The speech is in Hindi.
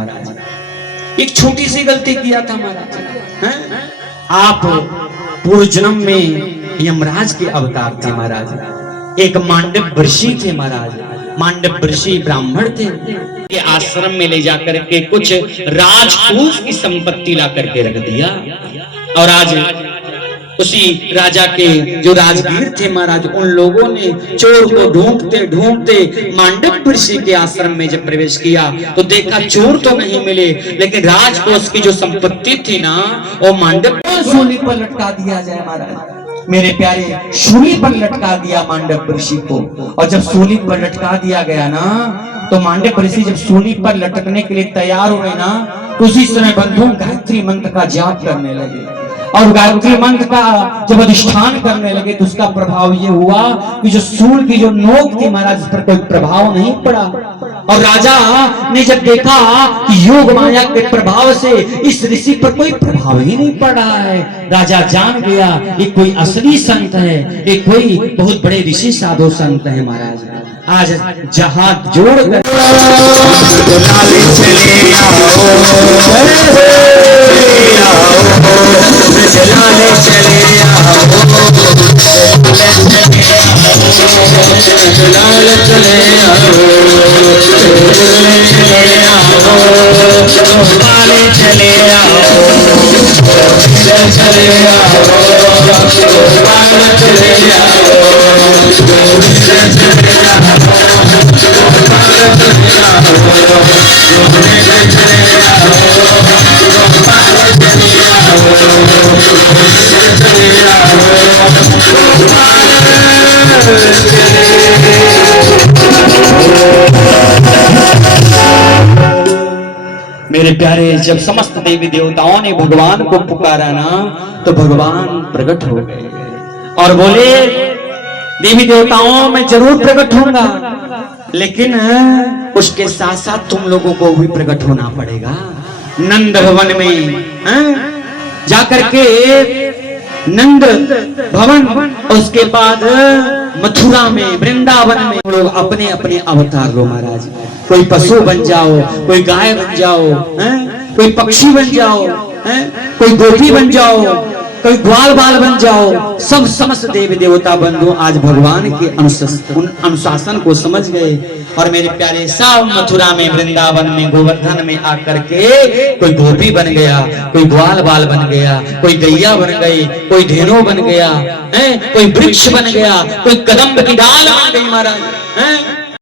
महाराज, एक छोटी सी गलती किया था महाराज। आप पूर्व जन्म में यमराज के अवतार थे महाराज। एक मांडव ऋषि थे महाराज, मांडव ऋषि ब्राह्मण थे। के आश्रम में ले जाकर के कुछ राजकोष की संपत्ति ला करके रख दिया, और आज उसी राजा के जो राजगीर थे महाराज, उन लोगों ने चोर को ढूंढते ढूंढते मांडव ऋषि के आश्रम में जब प्रवेश किया तो देखा चोर तो नहीं मिले, लेकिन राजकोष की जो संपत्ति थी ना वो मांडव सूली पर लटका दिया जाए महाराज। मेरे प्यारे, सूली पर लटका दिया मांडव ऋषि को, और जब सूली पर लटका दिया गया ना तो मांडव ऋषि जब सूली पर लटकने के लिए तैयार हुए ना तो उसी समय बंधु गायत्री मंत्र का जाप करने लगे, और गायत्री मंत्र का जब अधिष्ठान करने लगे तो उसका प्रभाव ये हुआ कि जो सूल की जो नोक थी महाराज, इस पर कोई प्रभाव नहीं पड़ा। और राजा ने जब देखा कि योग माया के प्रभाव से इस ऋषि पर कोई प्रभाव ही नहीं पड़ रहा है, राजा जान गया ये कोई असली संत है, ये कोई बहुत बड़े ऋषि साधु संत है महाराज। आज जहां जोड़ मेरे प्यारे, जब समस्त देवी देवताओं ने भगवान को पुकारा ना तो भगवान प्रकट हो गए और बोले देवी देवताओं मैं जरूर प्रकट होऊंगा, लेकिन उसके साथ साथ तुम लोगों को भी प्रकट होना पड़ेगा। नंद भवन में जाकर के नंद भवन, उसके बाद मथुरा में, वृंदावन में लोग अपने अपने अवतार लो महाराज। कोई पशु बन जाओ, कोई गाय बन जाओ, कोई पक्षी बन जाओ, कोई गोपी बन जाओ, कोई ग्वाल बाल बन जाओ। सब समस्त देवी देवता बंधु आज भगवान के अनुशासन को समझ गए, और मेरे प्यारे सब मथुरा में, वृंदावन में, गोवर्धन में आकर के कोई गोपी बन गया, कोई ग्वाल बाल बन गया, कोई गैया बन गई, कोई धेनु बन गया, कोई वृक्ष बन गया, कोई कदम्ब की डाल बन गई महाराज।